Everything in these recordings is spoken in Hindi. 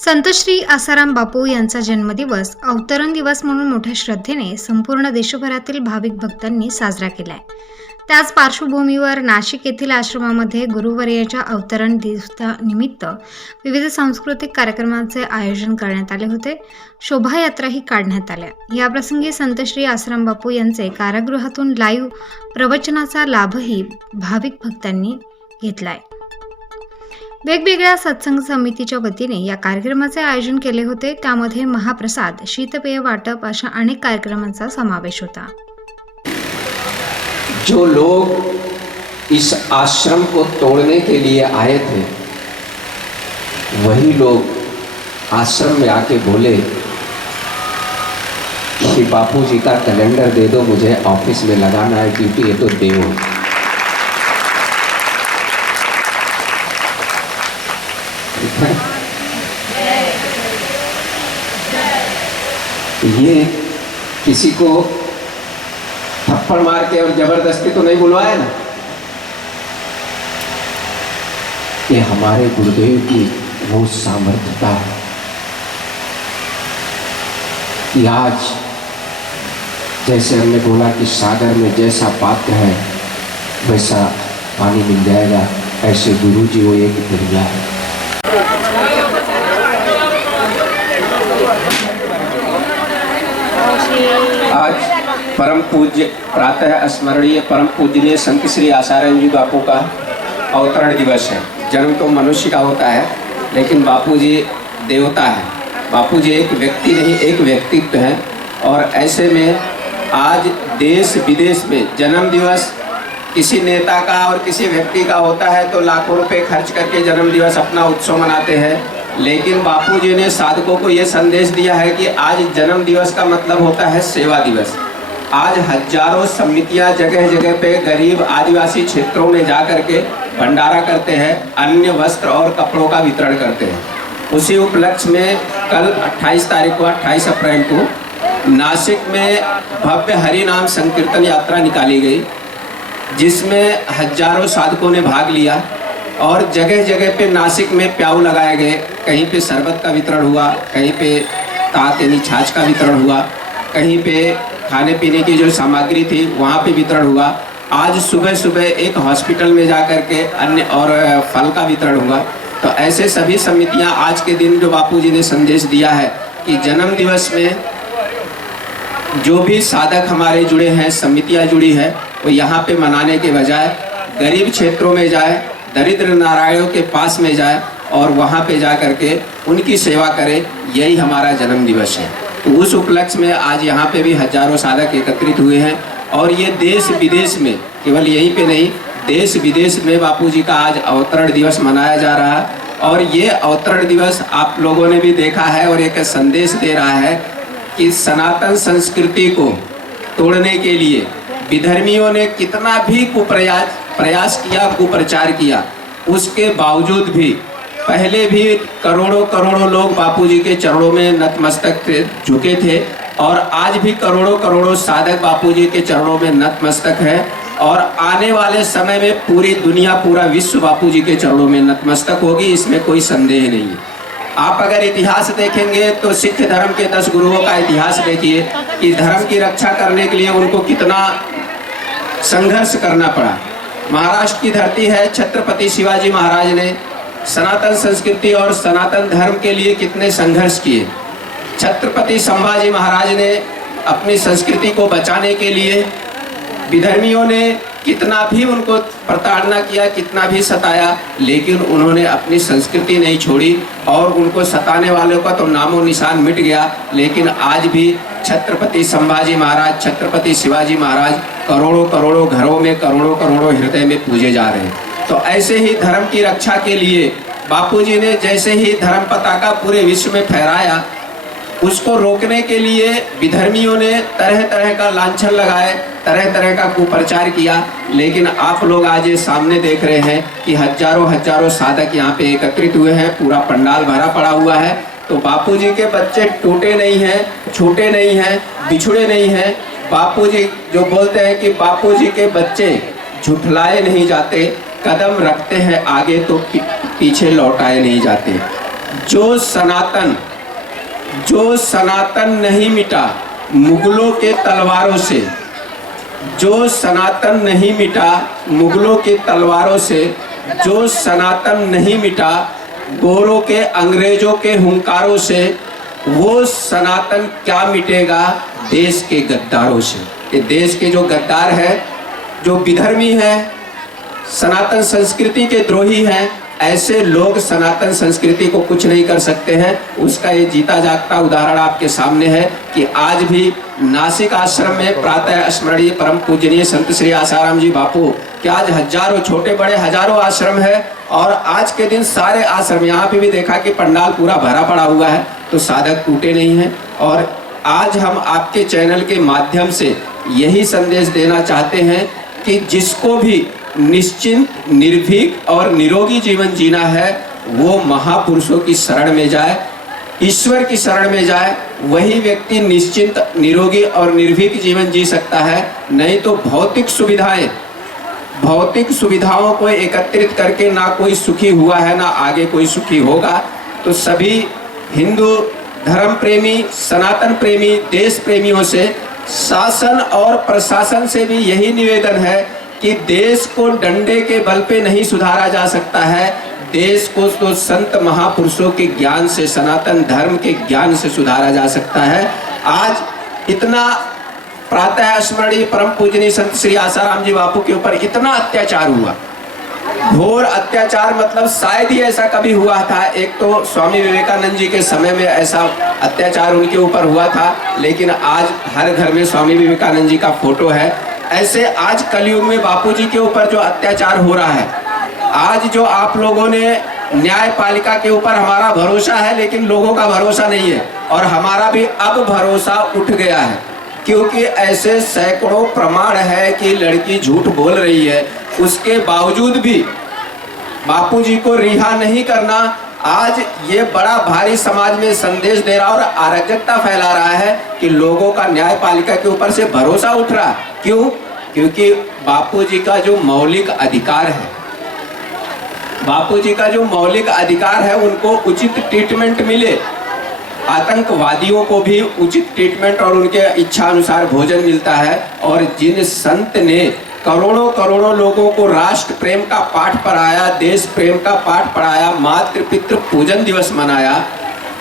संत श्री आसाराम बापू यांचा जन्मदिवस अवतरण दिवस म्हणून मोठ्या श्रद्धेने संपूर्ण देशभरातील भाविक भक्तांनी साजरा केलाय। त्याच पार्श्वभूमीवर नाशिक येथील आश्रमामध्ये गुरुवर्याच्या अवतरण दिवसानिमित्त विविध सांस्कृतिक कार्यक्रमांचे आयोजन करण्यात आले होते। शोभायात्राही काढण्यात आल्या। याप्रसंगी संत श्री आसाराम बापू यांचे कारागृहातून लाईव्ह प्रवचनाचा लाभही भाविक भक्तांनी घेतलाय। वेगवेगळ्या सत्संग समितीच्या वतीने या कार्यक्रमाचे आयोजन केले होते। त्यामध्ये महाप्रसाद, शीतपेय वाटप अशा अनेक कार्यक्रमांचा समावेश होता। जो लोग इस आश्रम को तोड़ने के लिए आए थे, वही लोग आश्रम में आके बोले कि बापूजी का कैलेंडर दे दो, मुझे ऑफिस में लगाना है ड्यूटी, ये तो देव। ये किसी को थप्पड़ मार के और जबरदस्ती तो नहीं बुलवाया ना। ये हमारे गुरुदेव की वो सामर्थ्यता है कि आज जैसे हमने बोला कि सागर में जैसा पात्र है वैसा पानी मिल जाएगा, ऐसे गुरु जी वो एक दरिया है। आज परम पूज्य प्रातः स्मरणीय परम पूजनीय संत श्री आसाराम जी बापू का अवतरण दिवस है। जन्म तो मनुष्य का होता है, लेकिन बापू जी देवता है। बापू जी एक व्यक्ति नहीं, एक व्यक्तित्व है। और ऐसे में आज देश विदेश में जन्म दिवस किसी नेता का और किसी व्यक्ति का होता है तो लाखों रुपए खर्च करके जन्म दिवस अपना उत्सव मनाते हैं। लेकिन बापू जी ने साधकों को ये संदेश दिया है कि आज जन्म दिवस का मतलब होता है सेवा दिवस। आज हजारों समितियां जगह जगह पे गरीब आदिवासी क्षेत्रों में जा कर के भंडारा करते हैं, अन्य वस्त्र और कपड़ों का वितरण करते हैं। उसी उपलक्ष्य में कल 28 तारीख को 28 अप्रैल को नासिक में भव्य हरि नाम संकीर्तन यात्रा निकाली गई, जिसमें हजारों साधकों ने भाग लिया। और जगह जगह पे नासिक में प्याऊ लगाए गए, कहीं पे शरबत का वितरण हुआ, कहीं पे तात यानी छाछ का वितरण हुआ, कहीं पे खाने पीने की जो सामग्री थी वहाँ पे वितरण हुआ। आज सुबह सुबह एक हॉस्पिटल में जा कर के अन्य और फल का वितरण हुआ। तो ऐसे सभी समितियाँ आज के दिन जो बापूजी ने संदेश दिया है कि जन्म दिवस में जो भी साधक हमारे जुड़े हैं, समितियाँ जुड़ी है, वो यहाँ पे मनाने के बजाय गरीब क्षेत्रों में जाए, दरिद्र नारायणों के पास में जाए और वहाँ पे जा करके उनकी सेवा करें। यही हमारा जन्म दिवस है। तो उस उपलक्ष्य में आज यहाँ पे भी हजारों साधक एकत्रित हुए हैं। और ये देश विदेश में, केवल यहीं पे नहीं, देश विदेश में बापूजी का आज अवतरण दिवस मनाया जा रहा है। और ये अवतरण दिवस आप लोगों ने भी देखा है और एक संदेश दे रहा है कि सनातन संस्कृति को तोड़ने के लिए विधर्मियों ने कितना भी प्रयास किया, कुप्रचार किया, उसके बावजूद भी पहले भी करोड़ों करोड़ों लोग बापूजी के चरणों में नतमस्तक थे, झुके थे। और आज भी करोड़ों करोड़ों साधक बापूजी के चरणों में नतमस्तक है। और आने वाले समय में पूरी दुनिया, पूरा विश्व बापूजी के चरणों में नतमस्तक होगी, इसमें कोई संदेह नहीं है। आप अगर इतिहास देखेंगे तो सिख धर्म के 10 गुरुओं का इतिहास देखिए कि धर्म की रक्षा करने के लिए उनको कितना संघर्ष करना पड़ा। महाराष्ट्र की धरती है, छत्रपति शिवाजी महाराज ने सनातन संस्कृति और सनातन धर्म के लिए कितने संघर्ष किए। छत्रपति संभाजी महाराज ने अपनी संस्कृति को बचाने के लिए विधर्मियों ने कितना भी उनको प्रताड़ना किया, कितना भी सताया, लेकिन उन्होंने अपनी संस्कृति नहीं छोड़ी। और उनको सताने वालों का तो नामो निशान मिट गया। लेकिन आज भी छत्रपति संभाजी महाराज, छत्रपति शिवाजी महाराज करोड़ों करोड़ों घरों में, करोड़ों करोड़ों हृदय में पूजे जा रहे हैं। तो ऐसे ही धर्म की रक्षा के लिए बापूजी ने जैसे ही धर्म पताका पूरे विश्व में फहराया, उसको रोकने के लिए विधर्मियों ने तरह तरह का लांछन लगाए, तरह तरह का कुप्रचार किया। लेकिन आप लोग आज ये सामने देख रहे हैं कि हजारों हजारों साधक यहाँ पे एकत्रित हुए हैं, पूरा पंडाल भरा पड़ा हुआ है। तो बापूजी के बच्चे टूटे नहीं हैं, छूटे नहीं हैं, बिछुड़े नहीं हैं। बापूजी जो बोलते हैं कि बापूजी के बच्चे झुठलाए नहीं जाते, कदम रखते हैं आगे तो पीछे लौटाए नहीं जाते। जो सनातन नहीं मिटा मुगलों के तलवारों से, जो सनातन नहीं मिटा मुगलों के तलवारों से, जो सनातन नहीं मिटा गोरों के अंग्रेजों के हुंकारों से, वो सनातन क्या मिटेगा देश के गद्दारों से। ये देश के जो गद्दार है, जो विधर्मी है, सनातन संस्कृति के द्रोही हैं, ऐसे लोग सनातन संस्कृति को कुछ नहीं कर सकते हैं। उसका ये जीता जागता उदाहरण आपके सामने है कि आज भी नासिक आश्रम में प्रातः स्मरणीय परम पूजनीय संत श्री आसाराम जी बापू के आज हजारों, छोटे बड़े हजारों आश्रम है। और आज के दिन सारे आश्रम, यहाँ पे भी देखा कि पंडाल पूरा भरा पड़ा हुआ है, तो साधक टूटे नहीं हैं। और आज हम आपके चैनल के माध्यम से यही संदेश देना चाहते हैं कि जिसको भी निश्चिंत, निर्भीक और निरोगी जीवन जीना है, वो महापुरुषों की शरण में जाए, ईश्वर की शरण में जाए। वही व्यक्ति निश्चिंत, निरोगी और निर्भीक जीवन जी सकता है। नहीं तो भौतिक सुविधाओं को एकत्रित करके ना कोई सुखी हुआ है, ना आगे कोई सुखी होगा। तो सभी हिंदू धर्म प्रेमी, सनातन प्रेमी, देश प्रेमियों से, शासन और प्रशासन से भी यही निवेदन है कि देश को डंडे के बल पे नहीं सुधारा जा सकता है। देश को तो संत महापुरुषों के ज्ञान से, सनातन धर्म के ज्ञान से सुधारा जा सकता है। आज इतना प्रातः स्मरणीय परम पूजनीय संत श्री आसाराम जी बापू के ऊपर इतना अत्याचार हुआ, घोर अत्याचार, मतलब शायद ही ऐसा कभी हुआ था। एक तो स्वामी विवेकानंद जी के समय में ऐसा अत्याचार उनके ऊपर हुआ था, लेकिन आज हर घर में स्वामी विवेकानंद जी का फोटो है। ऐसे आज कलयुग में बापूजी के ऊपर जो अत्याचार हो रहा है, आज जो आप लोगों ने न्यायपालिका के ऊपर हमारा भरोसा है, लेकिन लोगों का भरोसा नहीं है। और हमारा भी अब भरोसा उठ गया है, क्योंकि ऐसे सैकड़ों प्रमाण है कि लड़की झूठ बोल रही है, उसके बावजूद भी बापूजी को रिहा नहीं करना आज ये बड़ा भारी समाज में संदेश दे रहा और अराजकता फैला रहा है कि लोगों का न्यायपालिका के ऊपर से भरोसा उठ रहा। क्यों? क्योंकि बापूजी का जो मौलिक अधिकार है, बापूजी का जो मौलिक अधिकार है, उनको उचित ट्रीटमेंट मिले। आतंकवादियों को भी उचित ट्रीटमेंट और उनके इच्छा अनुसार भोजन मिलता है। और जिन संत ने करोड़ों करोड़ों लोगों को राष्ट्र प्रेम का पाठ पढ़ाया, देश प्रेम का पाठ पढ़ाया, मातृ पितृ पूजन दिवस मनाया,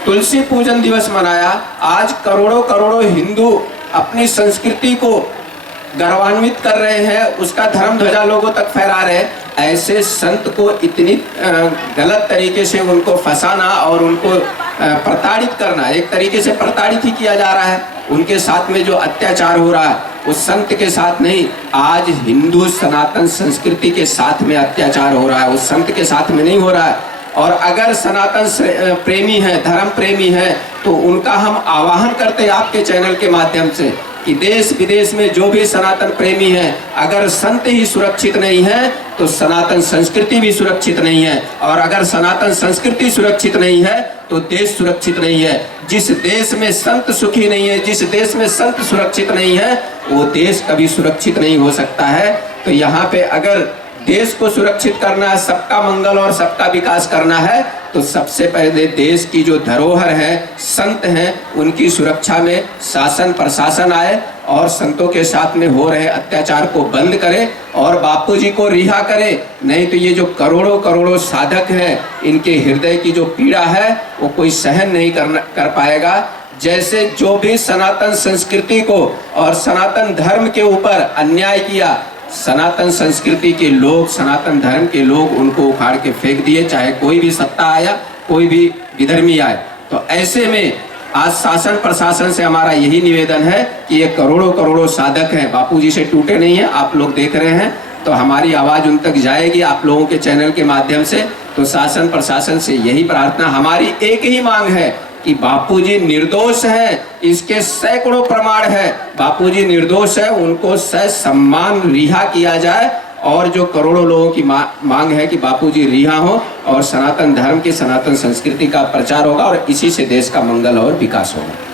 तुलसी पूजन दिवस मनाया, आज करोड़ों करोड़ों हिंदू अपनी संस्कृति को गौरवान्वित कर रहे हैं, उसका धर्म ध्वजा लोगों तक फहरा रहे हैं। ऐसे संत को इतनी गलत तरीके से उनको फंसाना और उनको प्रताड़ित करना, एक तरीके से प्रताड़ित ही किया जा रहा है। उनके साथ में जो अत्याचार हो रहा है, उस संत के साथ नहीं, आज हिंदू सनातन संस्कृति के साथ में अत्याचार हो रहा है, उस संत के साथ में नहीं हो रहा है। और अगर सनातन प्रेमी है, धर्म प्रेमी है, तो उनका हम आह्वान करते हैं आपके चैनल के माध्यम से कि देश विदेश में जो भी सनातन प्रेमी हैं, अगर संत ही सुरक्षित नहीं है तो सनातन संस्कृति भी सुरक्षित नहीं है। और अगर सनातन संस्कृति सुरक्षित नहीं है तो देश सुरक्षित नहीं है। जिस देश में संत सुखी नहीं है, जिस देश में संत सुरक्षित नहीं है, वो देश कभी सुरक्षित नहीं हो सकता है। तो यहाँ पे अगर देश को सुरक्षित करना है, सबका मंगल और सबका विकास करना है, तो सबसे पहले देश की जो धरोहर है, संत हैं, उनकी सुरक्षा में शासन प्रशासन आए और संतों के साथ में हो रहे अत्याचार को बंद करे और बापूजी को रिहा करे। नहीं तो ये जो करोड़ों करोड़ों साधक हैं, इनके हृदय की जो पीड़ा है वो कोई सहन नहीं कर पाएगा। जैसे जो भी सनातन संस्कृति को और सनातन धर्म के ऊपर अन्याय किया, सनातन संस्कृति के लोग, सनातन धर्म के लोग उनको उखाड़ के फेंक दिए, चाहे कोई भी सत्ता आया, कोई भी विधर्मी आए। तो ऐसे में आज शासन प्रशासन से हमारा यही निवेदन है कि ये करोड़ों करोड़ों साधक हैं, बापूजी से टूटे नहीं हैं, आप लोग देख रहे हैं, तो हमारी आवाज़ उन तक जाएगी आप लोगों के चैनल के माध्यम से। तो शासन प्रशासन से यही प्रार्थना, हमारी एक ही मांग है कि बापूजी निर्दोष है, इसके सैकड़ों प्रमाण है, बापूजी निर्दोष है, उनको ससम्मान रिहा किया जाए। और जो करोड़ों लोगों की मांग है कि बापूजी रिहा हो और सनातन धर्म की, सनातन संस्कृति का प्रचार होगा और इसी से देश का मंगल और विकास होगा।